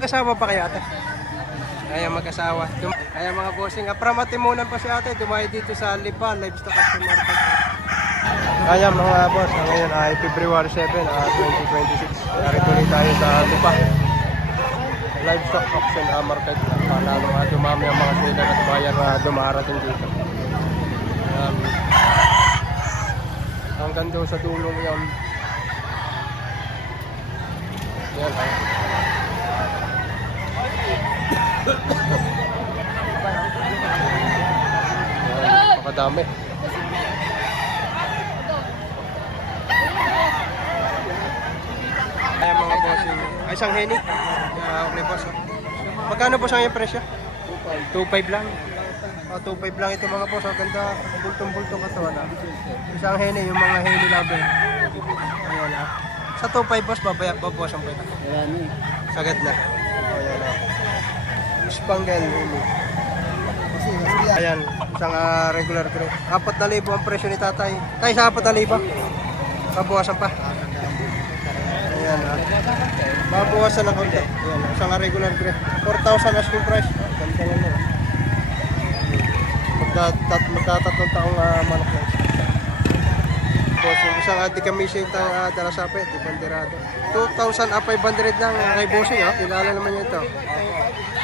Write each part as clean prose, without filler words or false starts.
Mag-asawa pa kaya ate? Kaya mag-asawa. Kaya mga bossing, pramatimunan pa si ate. Dumayo dito sa Lipa, Livestock Auction Market. Kaya mga boss, ngayon ay February 7, 2026. Narito ulit tayo sa Lipa. Livestock Auction Market. Lalo nga dumami ang mga sila at bayan na dumarating dito. Hanggang doon sa dulong yan. Yan ha. Pakadami. Ayan mga bossing. Ay, isang heni. Okay boss. Magkano po sa yung presyo? 2.5 lang. 2.5 lang ito mga boss. Ang ganda. Bultong-bultong katawan ha. Isang heni. Yung mga heni lover. Ayan ha. Sa 2.5 boss, babawasan po ito. Wala na eh. Sagad na. Ayan ha. Spangle. Ayan, isang regular grade. 4,000 ang presyo ni tatay. Tay, sa 4,000. Babawasan pa. Ayan ha. Babawasan ng konti. Ayan, isang regular grade. 4,000 asking price. Ganda nga na. Magtatatlong taong manok na isa. Boss, yung isang decommission tang dalasapit, di banderado. 2,500 lang kay bossing ha. Kilala naman niya ito.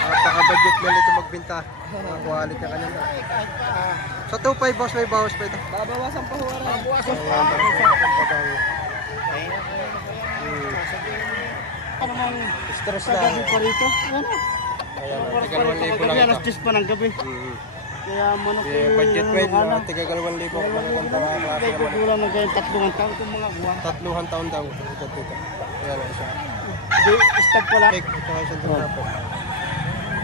Paka-budget na nito magbenta. Quality ka kanina. Sa 2.5 boss, may bawas pa ito. Babawasan pa ho rin. Ano man, Stress sa gabi lang. pa rito. Ano? Ayan, tiga 2,000 lang Alas ito. 10 pa ng gabi. Kaya manok Yeah, budget pwede ano, na, tiga 2,000 kung maganda na klase Kaya naman. kulang na ganyan 3 taon itong mga buwan. 3 taon daw. Ito. Ayan, isa. Di, stop pala. Cake, ito ay isang trapo.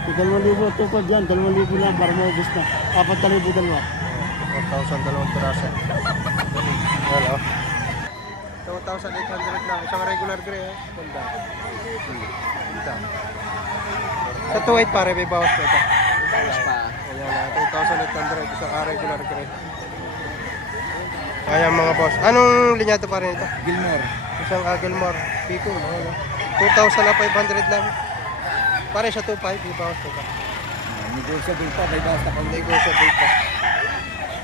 2,000 ito pa dyan, 2,000 lang para maubos na. 4,000 dalawa. 4,000 dalawang piraso. Ayan o. 2,800 lang. Isang regular gray eh. Ganda. Ganda. Sa 2.8 pare, may bawas pa ito. Bawas pa. Ayan na, 2,800. Isang regular gray. Ayan mga boss. Anong linyado pa rin ito? Gilmore. Isang Gilmore. Pico. 2,500 lang. Pare sa 2.5, may bawas pa ito. Negotiable pa, may basta kang Negotiable pa.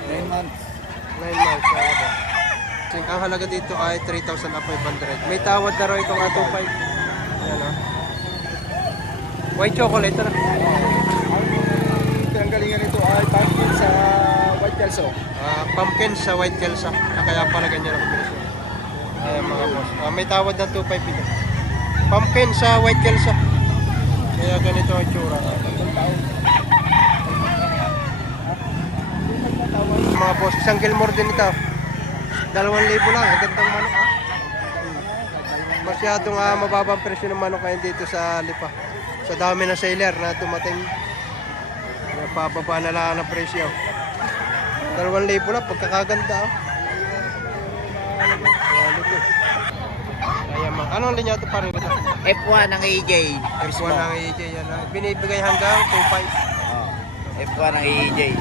9 months. 9 months. Ang halaga dito ay 3,500. May tawad na rin itong 2.5. Ayan o. White chocolate na. Ang galingan nito ay pumpkin sa White Kelso. Pumpkin sa white kelsa. Kaya pala ganyan ang presyo. Ayan mga boss. May tawad na 2.5 ito. Pumpkin sa white kelsa. Kaya ganito ang tsura. Mga boss, isang Gilmore din ito. 2,000 lang. Ang gandang manok ha. Masyadong mababang presyo ng manok ngayon dito sa Lipa. Sa dami na seller na dumating. Pababa na lang ang presyo. 2,000 lang. Pagkakaganda oh. Ayan mga. Anong linya ito pa rin ito? F1 ng AJ. F1 ng AJ. Yan, binibigay hanggang 2.5. F1 ng AJ.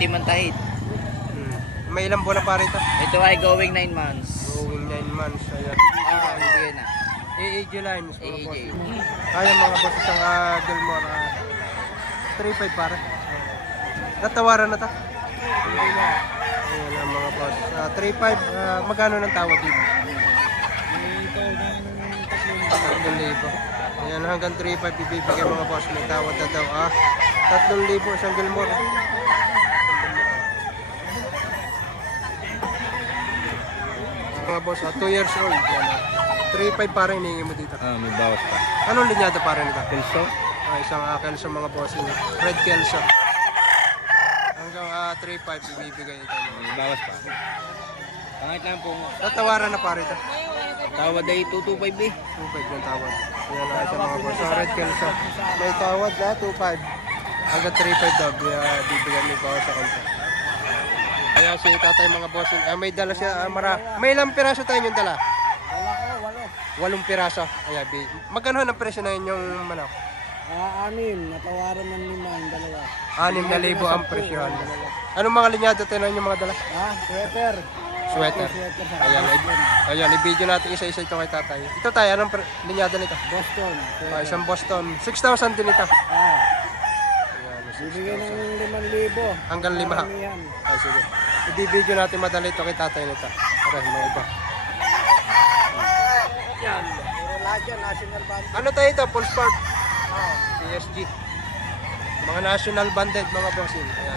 Timantahid. May ilang buwan na pa rito? Ito ay going 9 months. Going 9 months. Ayan. Bigay na. AAG lines. Mga AAG. boss. Ayan mga boss. Isang Gilmore. 3.5 pare. Natawaran na ta. Ayan ang mga boss. 3.5. Magkano ng tawad dito? 3,000. Ayan hanggang 3.5 bibigay mga boss. May tawad na daw. 3,000 isang Gilmore. Mga boss, 2 years old. 3.5 parang hiningi mo dito. May bawas pa. Anong linyado parang nito? Kelso? Isang Kelso mga boss. Red Kelso. Hanggang 3.5 bibigay ito. May bawas pa. Pangit lang po. Tatawaran na pare ito. Tawad ay 225 eh. 2.5 yung tawad. Ayan na isa mga boss. Red Kelso. May tawad na 2.5. Hanggang 3.5 daw. Bibigyan may bawas sa konti. Kaya si tatay mga boss. May dala siya. May ilang piraso tayo yung dala? 8 piraso. Ayan, magkano ang presyo na yun yung manok? 6. Natawaran ng 5 ang dalawa. 6,000 ang presyo. Anong mga linyado tayo na yung mga dala? Sweater. Sweater. Ayan, ayan, i-video natin isa-isa ito kay tatay. Ito tayo, anong linyada nito? Boston. Isang Boston. 6,000 din ito. Ah, Ayan, bibigyan 6,000. ng 5,000. Hanggang 5. Karamihan. Ay, sige. I-video natin madali ito kay tatay nito. Para mga iba. Yan. Pero lahat yan, national band. Ano tayo ito? Full sport. PSG. Mga national banded, mga bossing. Ayan.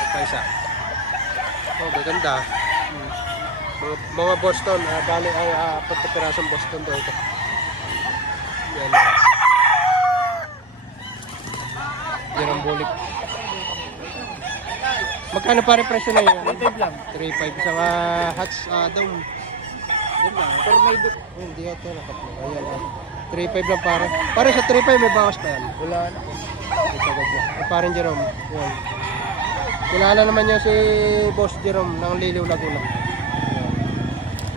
Ito isa. Oh, maganda. Mga Boston. Bali ay 4 pirasong Boston daw ito. Yan. Yan ang bulik. Magkano pare presyo na yun? 3,500 lang. 3.5 sa hats daw. Yun lang. Tornado. Hindi ito nakaplo. Ayan. 3.5 lang pare. Pare sa 3.5 may bawas pa yan. Wala na. Ito gadya. Parang Jerome. Yan. Kilala naman niya si Boss Jerome ng Liliw Laguna.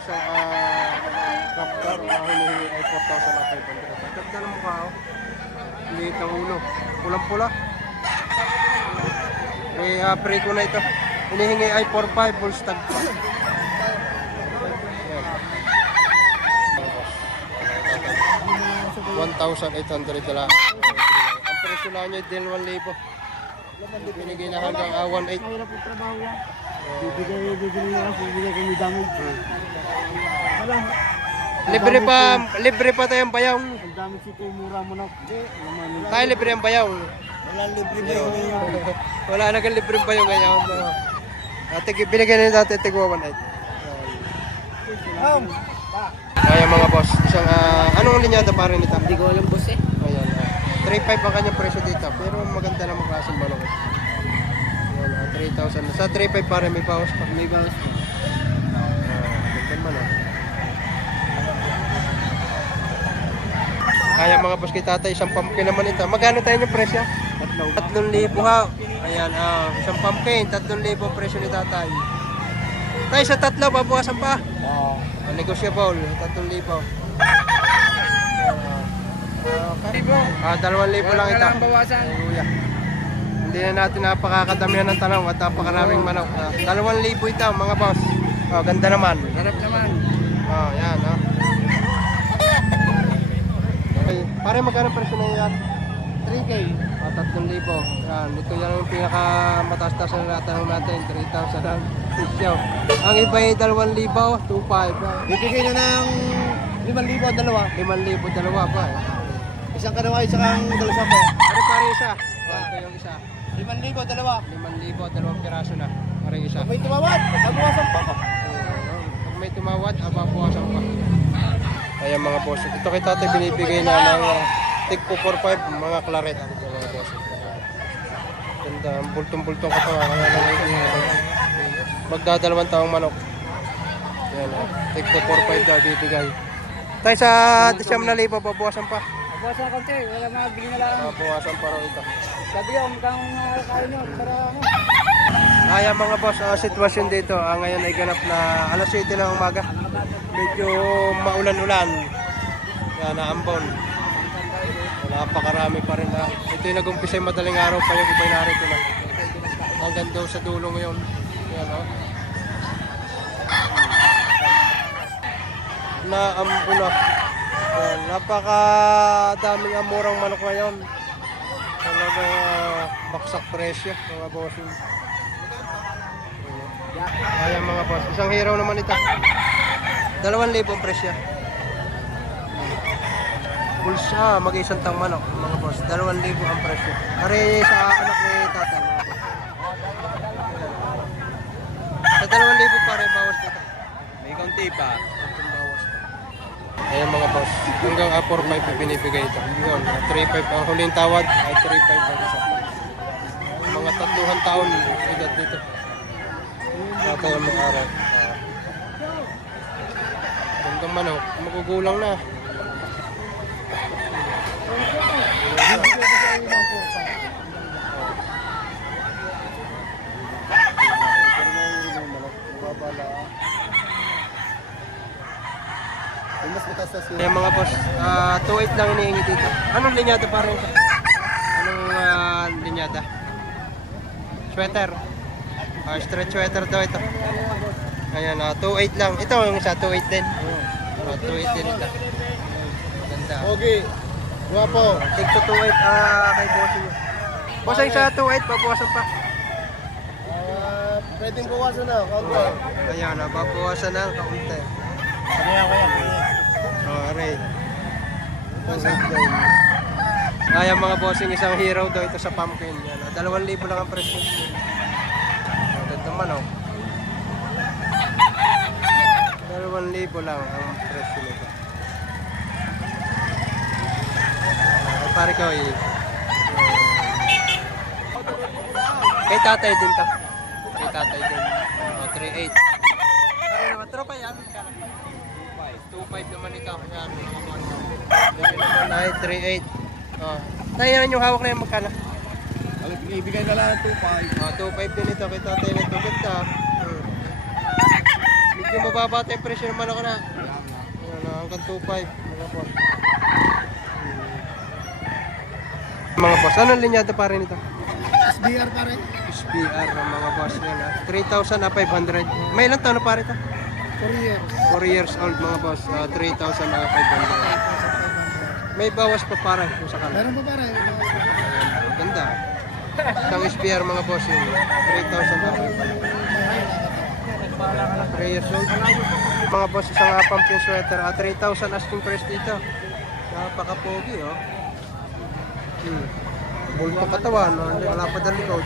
Sa Raptor hinihingi ay 4,500. Ganda ng mukha oh. Liit ang ulo. Pulang-pula. May pre ko na ito. Hinihingi ay 4.5 full stag pa. Yan. 1,800 lang. Ang presyo lang niya din 1,000. Binigay na hanggang 1,800. Mahirap yung trabaho yan. Bibigay na kasi, bibigay kami damage. Wala. Libre pa tayong bayaw. Ang damage ito yung mura mo na. Hindi. naman. Tayo libre ang bayaw. Wala libre ba yun? Wala na kang libre bayaw ngayon. Ate, binigyan na natin tigwa 1,800. Ayan mga boss, isang anong linyada pa rin ito? Hindi ko alam boss eh. Ayan, 3.5 ang kanyang presyo dito, pero maganda na klaseng balong. Ayan, 3,000. Sa 3.5 pa rin may bawas pa. May bawas pa. Ganda naman Ayan mga boss kay tatay, isang pumpkin naman ito. Magkano tayo ng presyo? 3,000 ha. Ayan, isang pumpkin, 3,000 ang presyo ni tatay. Tayo sa 3, babawasan pa. Oo. Negotiable, 3,000. Okay. 2,000 lang ito. bawasan. Kuya. Hindi na natin napakakadamihan ng tanong at napakaraming manok. 2,000 ito mga boss. Oh, ganda naman. Harap naman. Oh, yan oh. Okay. Pare magkano presyo na yan? 3K. 3,000. Yan, ito yan yung pinakamataas-taas na natanong natin, 3,000 lang. Isyo. Ang iba ay 2,000, 2,500. Bibigay na ng 5,000 ang dalawa. 5,000 dalawa pa eh. Isang kanawa, isang dalawa pa. Pare pare isa. Ito yung isa. 5,000 dalawa. 5,000, dalawang piraso na. Pare isa. May tumawad. Babawasan pa. Pag may tumawad, babawasan pa. Ayan mga boss. Ito kay tatay binibigay na ng tig po 4,500 mga claret. Ito mga boss. Ganda. Ang bultong-bultong ka pa. Kaya lang magdadalawang taong manok. Yan o. Tig po 4,500 daw bibigay. Tayo sa 10,000 babawasan pa. Bawasan konti. Wala mga bigyan na lang. Babawasan pa rin ito. Sabi ko, mukhang kain nyo. Para ano. Ayan mga boss, sitwasyon dito. Ngayon ay ganap na alas 7 ng umaga. Medyo maulan-ulan. Yan, naambon. Napakarami pa rin. Ito yung nag-umpisa yung madaling araw pa yung iba'y narito na. Hanggang daw sa dulo ngayon. Yan o. Naambon na. Yan, napakadaming amurang manok ngayon. Talagang baksak presyo mga bossing. Ayan mga boss, isang hero naman ito. 2,000 ang presyo. Pulsa, mag-isang tang manok mga boss. 2,000 ang presyo. Are sa anak ni tatay mga boss. Sa 2,000 pare bawas dito. May kaunti pa. Itong bawas pa. Ayan mga boss, hanggang 4,500 binibigay ito. Yun, 3,500 ang huling tawad ay 3,500 ang isa. Mga 3 taon edad dito. Tatay ang mga araw. Gandang manok, magugulang na. patas sa Ayan mga boss, 2.8 lang hinihingi dito. Anong linyada pa rin ito? Anong linyada? Sweater. Stretch sweater daw ito. Ayan, 2.8 lang. Ito yung isa, 2.8 din. 2.8 din ito. Ganda. Okay. Guwapo. Take to 2.8 kay bossing niya. Bossing sa 2.8, babawasan pa. Pwedeng buwasan na. Kaunti. Ayan, babawasan na ang kaunti. Kaya. Alright. Kaya mga bossing, isang hero daw ito sa pumpkin. Yan, 2,000 lang ang presyo. Ganda man oh. 2,000 lang ang presyo nito. Pare ko kay tatay din to. Kay tatay din. 3.8. Pare naman, tropa yan. 2.5 naman ito. Ayan. Ay, 3.8. Tayo yan yung hawak na yung magkano. Ibigay ka lang ng 2.5. 2.5 din ito. Kay tatay nito. Ganda. Medyo mababa tayo yung presyo naman ako na. Hanggang 2.5. Mga boss. Mga boss, anong linyada pa rin ito? SBR pa rin. SBR mga boss yan. 3,500. May ilang taon na pa rin ito? 4 years. 4 years old mga boss. 3,500. May bawas pa para kung sakala. Meron pa pa rin. Ganda. Isang SBR mga boss yun. 3,500. 3 years old. Mga boss, isang pumpkin sweater. 3,000 asking price dito. Napaka-pogi oh. Bulto katawan, wala pa dali likod.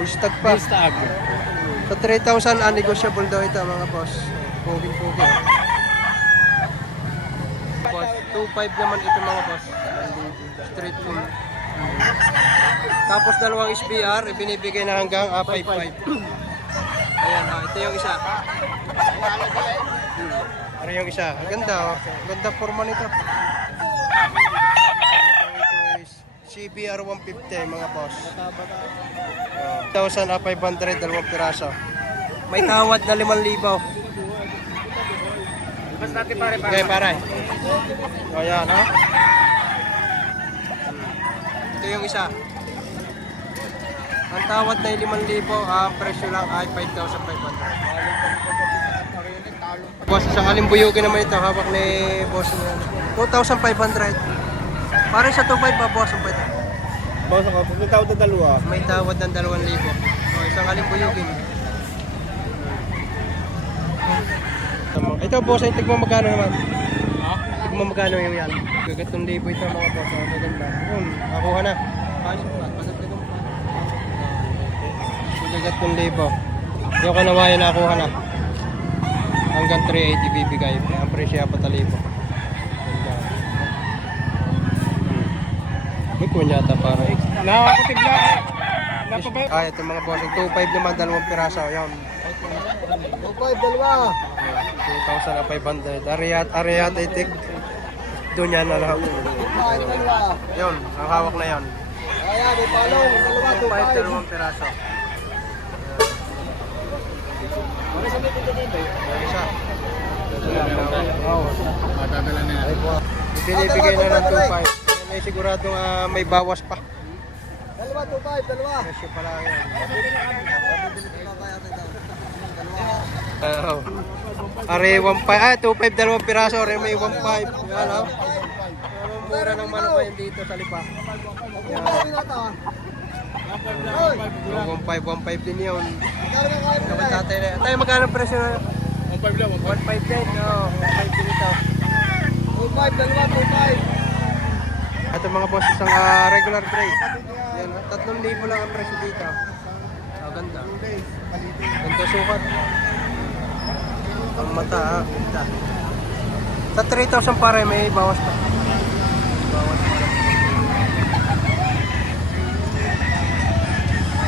Mustag pa. Stag. Sa 3,000 negotiable daw ito mga boss. Pogi-pogi. Boss, 2.5 naman ito mga boss. Straight full. Tapos dalawang SBR, ibinibigay na hanggang 5.5. Ayan, ito yung isa. Ano yung isa? Ang ganda oh. Ganda forma nito. CBR 150 mga boss. 1,500 dalawang piraso. May tawad na 5,000. Basta natin pare. Okay, pare. O yan ha. Ito yung isa. Ang tawad na 5,000, ang presyo lang ay 5,500. Boss, isang alimbuyugin naman ito. Hawak ni boss niya. 2,500. Pare sa 2.5 babawasan pa ito. Bawas ako. May tawad na dalawa. May tawad ng 2,000. O, isang alimbuyugin. Ito boss, ay tigmo magkano naman? Tigmo magkano yung yan? Gagatong libo ito mga boss. Maganda. Yun, nakuha na. Ayos pa. Gagatong libo. Yung kanawayan nakuha na. Hanggang 380 bibigay. Ang presyo 4,000. May kunyata para. Nakakatibla. Ito mga boss. 2.5 naman, dalawang piraso. Yan. 2.5 dalawa. 2,500. Ariyat itik. Doon yan na lang. Yun, ang hawak na yan. Ayan, may palong. Dalawa, 2.5 dalawang piraso. Isa. Matadala na yan. Binibigay na ng 2.5. May siguradong may bawas pa. Dalawa, 2.5, dalawa. Presyo pa lang yan. Are 1.5, 2.5 dalawang piraso, are may 1.5. Yan o. Mura ng manok ngayon dito sa Lipa. Yan. 1.5 din yun. Kapag tatay na yan. Tayo magkano presyo na? 1.5 lang, 1.5 din. Oo, 1.5 din ito. 2.5, dalawa, 2.5. Ito mga boss, isang regular grade. Yan, 3,000 lang ang presyo dito. Ganda. Ganda sukat. Ang mata, ganda. Sa 3,000 pare, may bawas pa. Bawas pa.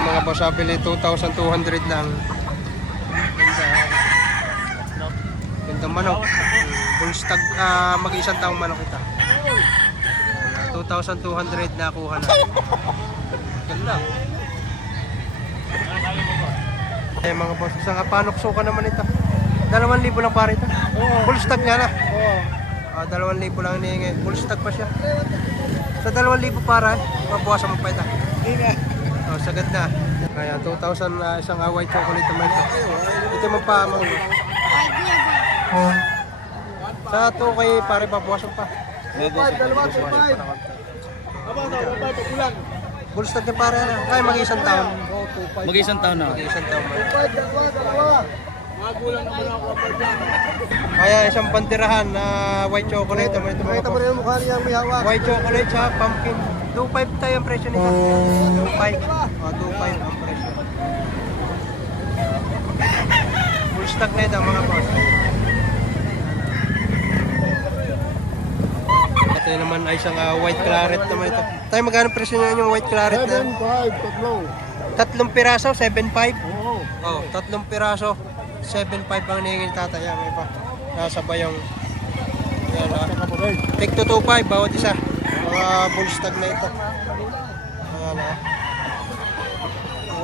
Mga boss, abili 2,200 lang. Ganda. Ganda manok. Full stag, mag-isang taong manok ito. 2,200 na kuha na. Ganda. Eh mga boss, isang panokso ka naman ito. 2,000 lang pare ito. Full stag nga na. 2,000 lang hinihingi. Full stock pa siya. Sa 2,000 para, mabawasan mo pa ito. Oh, sagad na. Kaya 2,000 na isang white chocolate naman ito. Ito mo pa, mga boss. Sa 2K, pare, babawasan pa. Full stock niya pare, ano? Kaya mag-isang taon. Mag-isang taon na. Mag-isang taon. Kaya isang pantirahan na white chocolate. Makita mo rin ang mukha niya may hawak. White chocolate sa pumpkin. 2.5 tayo ang presyo nito. 2.5. O, 2.5 ang presyo. Full stock na ito mga boss. Ito naman ay isang white claret naman ito. Tayo magkano presyo nyo yung white claret na? 7.5, tatlo. 3 piraso, 7.5. Oo. Oh, 3 piraso, 7.5 ang hingin tataya. May pa. Nasabay yung yan, take to 2.5 bawat isa. Mga bull stag na ito. Ayan,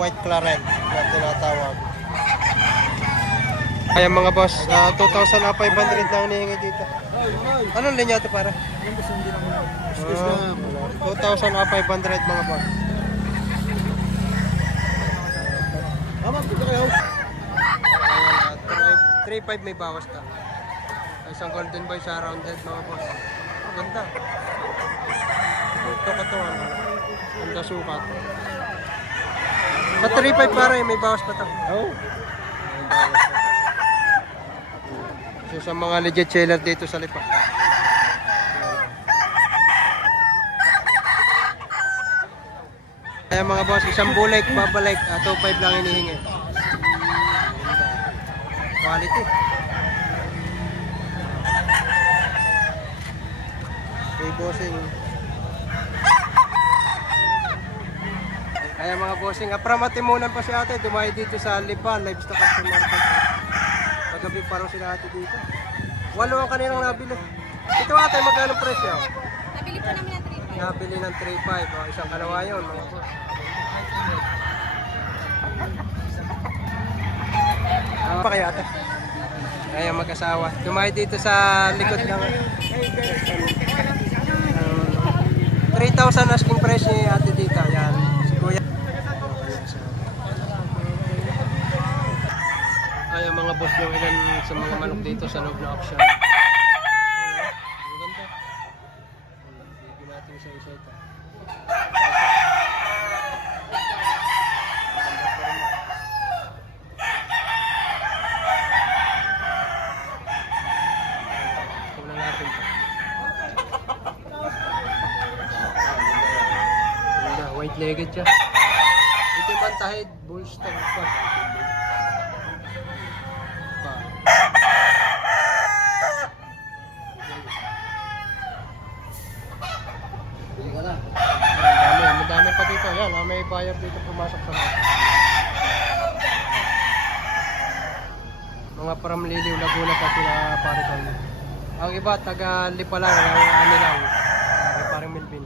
white claret na tinatawag. Kaya mga boss, 2,500 na ang hinihingi dito. Anong linya ito para? 2,500 mga boss. Dito kayo. 3.5 may bawas ka. Isang golden boy sa rounded mga boss. Ganda. Ito ka to, ano? Ganda sukat. Sa 3.5 pare, may bawas pa to. Oo. So sa mga legit seller dito sa Lipa. Kaya mga boss, isang bulik, babalik, 2.5 lang hinihingi. Quality. Okay, bossing. Kaya mga bossing, matimunan pa si ate, dumayo dito sa Lipa, Livestock Action Market. Magabi pa raw sila ate dito. 8 ang kanilang nabili. Ito ate, magkano presyo? Nabili po namin ng 3.5. Nabili ng 3.5. O, isang kalawa yun. Mga boss. Pa kayo ate? Kaya mag-asawa. Dumayo dito sa likod ng 3,000 asking price ni ate dito. Yan. Si kuya. Kaya mga boss yung ilan sa mga manok dito sa loob na auction. Ang ganda. Bigyan natin isa-isa ito. Tingnan natin ito. Ganda, white-legged siya. Ito yung mantahid, bull stag pa. Madami pa dito. Yan, may buyer dito pumasok sa mga. Mga from Liliw, Laguna pa sila pare ko. Ang iba, taga Lipa lang, ano lang. May parang Melvin.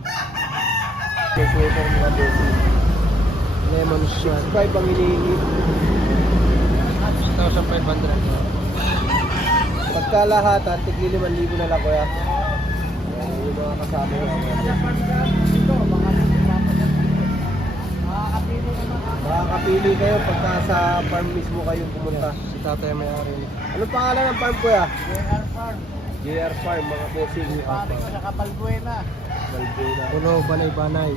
Lemon swan. 5 ang hinihingi. 6,500. Pagka lahat, tigli 5,000 na lang kuya. Yung mga kasama ko. Makakapili kayo pagka sa farm mismo kayo pumunta. Si tatay may-ari. Anong pangalan ng farm kuya? JR Farm, mga bossing. Sa Kapalbuena. Balbuena. Puno, banay-banay.